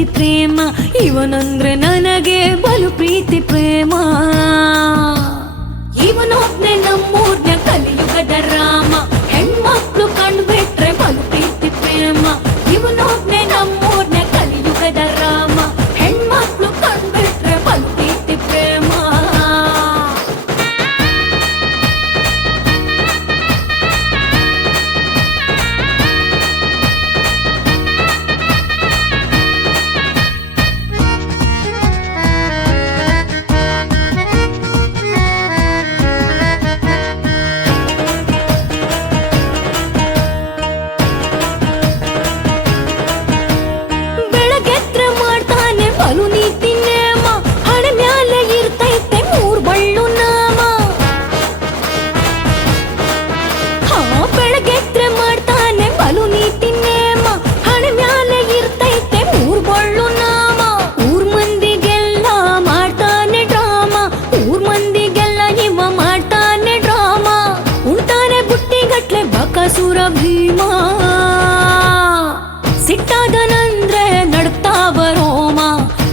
ಪ್ರೀತಿ ಪ್ರೇಮ, ಇವನಂದ್ರೆ ನನಗೆ ಬಲು ಪ್ರೀತಿ ಪ್ರೇಮ. ಇವನೊಬ್ನೇ ನಮ್ಮೂರ್ನ ಕಲಿಯುಗದ ರಾಮ, ಹೆಣ್ಮಕ್ಳು ಕಂಡ್ಬಿಟ್ರೆ ಬಲು ಪ್ರೀತಿ ಪ್ರೇಮ. ಇವನೊಬ್ನೇ ನಮ್ಮೂರ್ನ ಕಲಿಯುಗದ ರಾಮ, ಹೆಣ್ಮಕ್ಳು ಕಂಡ್ಬಿಟ್ರೆ ಬಲು ಪ್ರೀತಿ ಪ್ರೇಮ. ಬಕಾಸುರ ಭೀಮ ಸಿಟ್ಟಾದನಂದ್ರೆ ನಡ್ತಾವ ರೋಮ,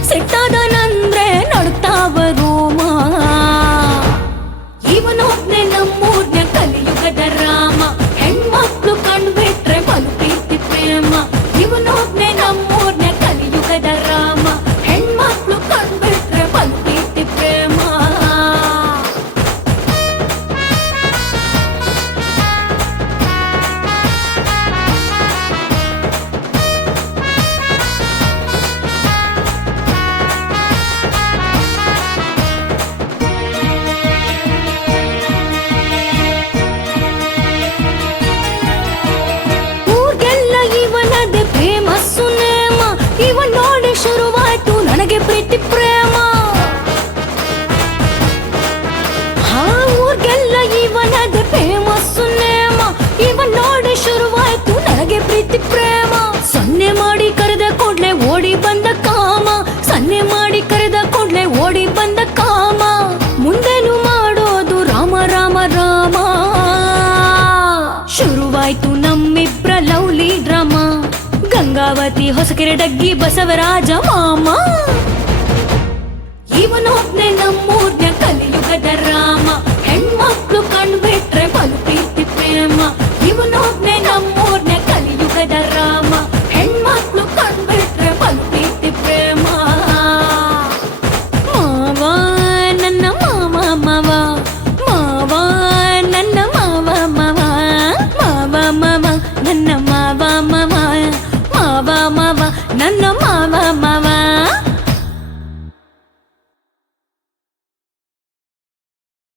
ಸಿಟ್ಟಾದನಂದ್ರೆ ನಡ್ತಾವ ರೋಮ. ಇವನೊಬ್ನೇ ನಮ್ಮೂರ್ನ ಕಲಿಯುಗದ ರಾಮ, ಹೆಣ್ಮಕ್ಳು ಕಂಡ್ಬಿಟ್ರೆ ಬಲು ಪ್ರೀತಿ ಪ್ರೇಮ. ಇವನೊಬ್ನೇ ನಮ್ಮೂರ್ನ ಕಲಿಯುಗದ ರಾಮ, ಹೆಣ್ಮಕ್ಳು ಕಂಡ್ಬಿಟ್ರೆ ಬಲು ಪ್ರೀತಿ ಪ್ರೇಮ. ಶುರುವಾಯ್ತು ನನಗೆ ಪ್ರೀತಿ ಪ್ರೇಮ. ಊರ್ಗೆಲ್ಲ ಇವನದೆ ಫೇಮಸ್ಸು ನೇಮ, ಇವನ್ ನೋಡಿ ಶುರುವಾಯ್ತು ನನಗೆ ಪ್ರೀತಿ ಪ್ರೇಮ. ಸನ್ನೆ ಮಾಡಿ ಕರೆದ ಕೂಡ್ಲೆ ಓಡಿ ಬಂದ ಕಾಮ, ಸನ್ನೆ ಮಾಡಿ ಕರೆದ ಕೂಡ್ಲೆ ಓಡಿ ಬಂದ ಕಾಮ. ಮುಂದೇನು ಮಾಡೋದು ರಾಮ ರಾಮ ರಾಮ. ಶುರುವಾಯ್ತು ನಮ್ಮಿಬ್ರ ಲವ್ಲಿ ಡ್ರಾಮಾ, ಗಂಗಾವತಿ ಹೊಸಕೆರೆ ಡಗ್ಗಿ ಬಸವರಾಜ ಮಾಮ.